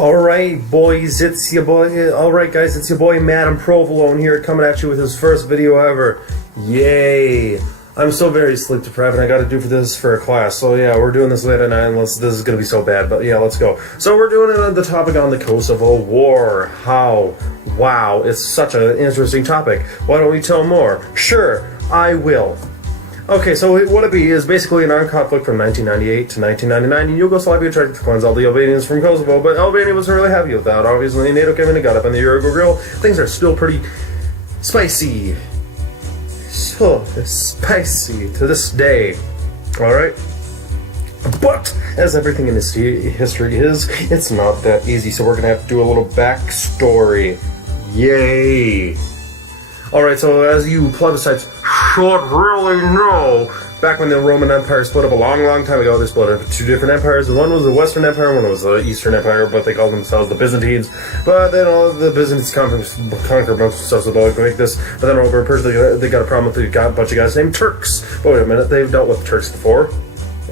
Alright, boys, it's your boy. Alright, guys, it's your boy, Madam Provolone here, coming at you with his first video ever. Yay! I'm so very sleep deprived, and I gotta do this for a class. So, yeah, we're doing this late at night, unless this is gonna be so bad, but yeah, let's go. So, we're doing it on the topic on the Kosovo War. How? Wow, it's such an interesting topic. Why don't we tell more? Sure, I will. Okay, so what it be is basically an armed conflict from 1998 to 1999 in Yugoslavia tried to cleanse all the Albanians from Kosovo, but Albania wasn't really happy with that. Obviously, NATO came in and got up on the Uruguay grill. Things are still pretty spicy. So spicy to this day. Alright? But, as everything in this history is, it's not that easy, so we're gonna have to do a little backstory. Yay! Alright, so as you plebiscites should really know, back when the Roman Empire split up a long, long time ago, they split up into two different empires. One was the Western Empire, one was the Eastern Empire, but they called themselves the Byzantines. But then all the Byzantines conquered most stuff, so they'll make this. But then over in Persia, they got a problem with a bunch of guys named Turks. But wait a minute, they've dealt with Turks before,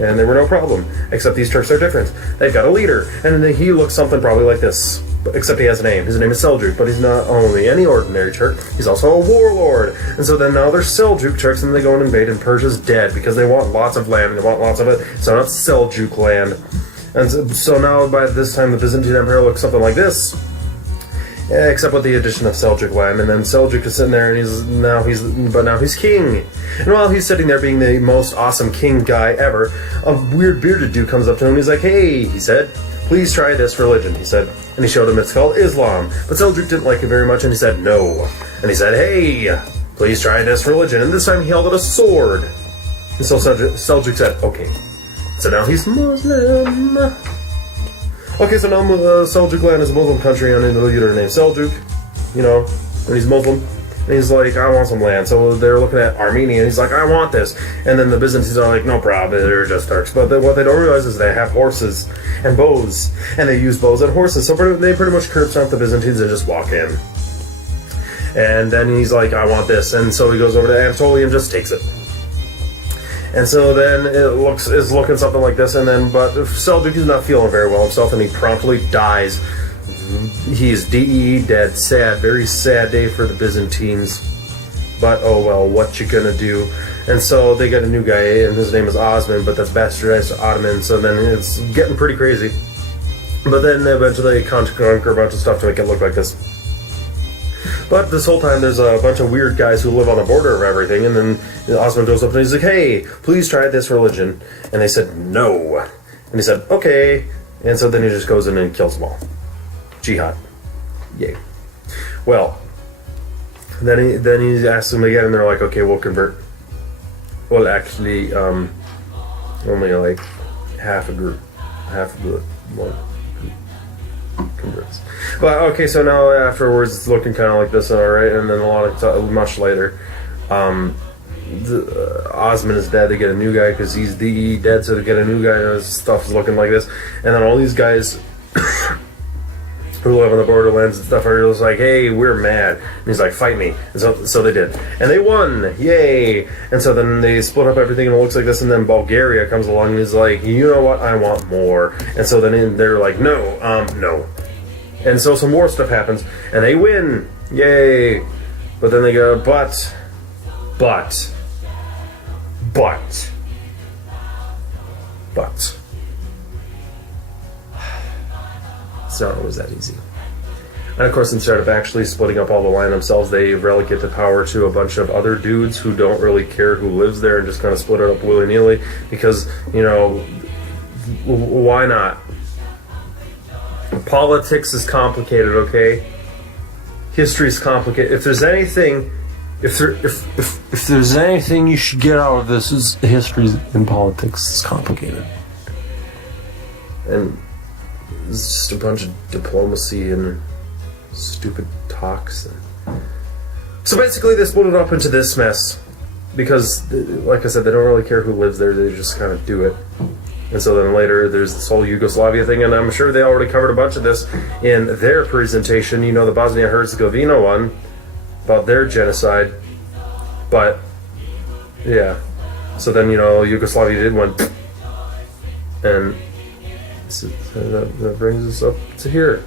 and they were no problem. Except these Turks are different. They've got a leader, and then he looks something probably like this. Except he has a name. His name is Seljuk, but he's not only any ordinary Turk, he's also a warlord. And so then now they're Seljuk Turks, and they go and invade, and Persia's dead, because they want lots of land, and they want lots of it, so now it's Seljuk land. And so now, by this time, the Byzantine Empire looks something like this, except with the addition of Seljuk land, and then Seljuk is sitting there, and now he's king. And while he's sitting there being the most awesome king guy ever, a weird bearded dude comes up to him, and he's like, "Hey," he said, "please try this religion," he said. And he showed him it's called Islam. But Seljuk didn't like it very much, and he said no. And he said, "Hey, please try this religion." And this time he held out a sword. And so Seljuk said, "Okay." So now he's Muslim. Okay, so now Seljuk land is a Muslim country, and a leader named Seljuk, you know, and he's Muslim. And he's like, "I want some land." So they're looking at Armenia, and he's like, "I want this." And then the Byzantines are like, "No problem, they're just Turks." But what they don't realize is they have horses and bows, and they use bows and horses. So they pretty much curb stomp the Byzantines and just walk in. And then he's like, "I want this." And so he goes over to Anatolia and just takes it. And so then it's looking something like this. And then, but Seljuk is not feeling very well himself, and he promptly dies. He's DE dead. Sad, very sad day for the Byzantines. But oh well, what you gonna do? And so they got a new guy, and his name is Osman, but that's bastardized to Ottoman, so then it's getting pretty crazy. But then eventually they conquer a bunch of stuff to make it look like this. But this whole time there's a bunch of weird guys who live on the border of everything, and then Osman goes up and he's like, "Hey, please try this religion." And they said no. And he said, "Okay." And so then he just goes in and kills them all. Jihad. Yay. Well, then he asks them again, and they're like, "Okay, we'll convert." Well, actually, only like half of the one converts. But okay, so now afterwards it's looking kind of like this, alright, and then much later, Osman is dead. They get a new guy because he's dead, so they get a new guy, and his stuff is looking like this, and then all these guys who live on the borderlands and stuff are just like, "Hey, we're mad." And he's like, "Fight me." And so they did. And they won! Yay! And so then they split up everything, and it looks like this, and then Bulgaria comes along and he's like, "You know what? I want more." And so then they're like, "No, no." And so some more stuff happens, and they win! Yay! But then they go, but... It's not always that easy. And of course, instead of actually splitting up all the land themselves, they relegate the power to a bunch of other dudes who don't really care who lives there, and just kind of split it up willy-nilly, because, you know, why not? Politics is complicated, okay? History is complicated. If there's anything, if there's anything you should get out of this, is history and politics is complicated. And it's just a bunch of diplomacy and stupid talks. So basically they split it up into this mess because, like I said, they don't really care who lives there, they just kind of do it. And so then later there's this whole Yugoslavia thing, and I'm sure they already covered a bunch of this in their presentation, you know, the Bosnia-Herzegovina one, about their genocide. But yeah, so then, you know, Yugoslavia did one, and So that brings us up to here,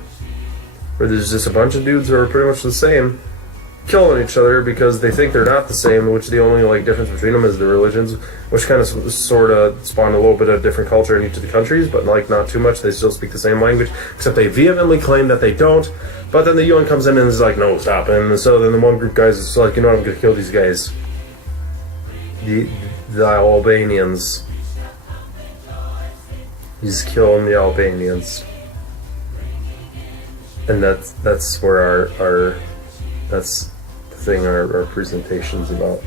where there's just a bunch of dudes who are pretty much the same, killing each other because they think they're not the same, which the only like difference between them is the religions, which kind of sort of spawned a little bit of different culture in each of the countries, but like not too much. They still speak the same language, except they vehemently claim that they don't. But then the UN comes in and is like, no, stop. And so then the one group guys is like, you know what, I'm gonna kill these guys, the Albanians. He's killing the Albanians, and that's where our that's the thing our presentation's about.